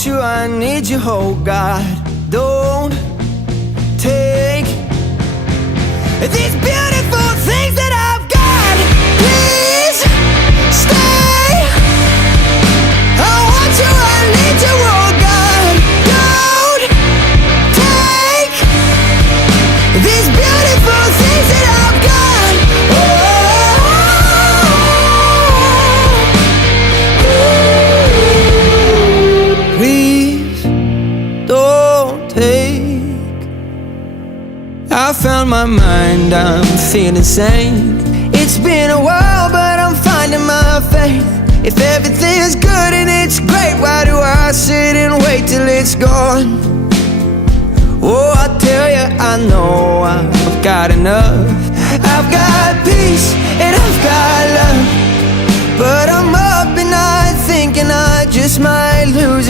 want you, I need you, oh God. Don't take these beautiful things that I've got. Please stay. I want you, I need you, oh God. Don't take these beautiful things that I've got. Please don't take. I found my mind, I'm feeling sane. It's been a while, but I'm finding my faith. If everything's good and it's great, why do I sit and wait till it's gone? Oh, I tell you, I know I've got enough. I've got peace and I've got love, but I'm up and I thinking I just might lose it.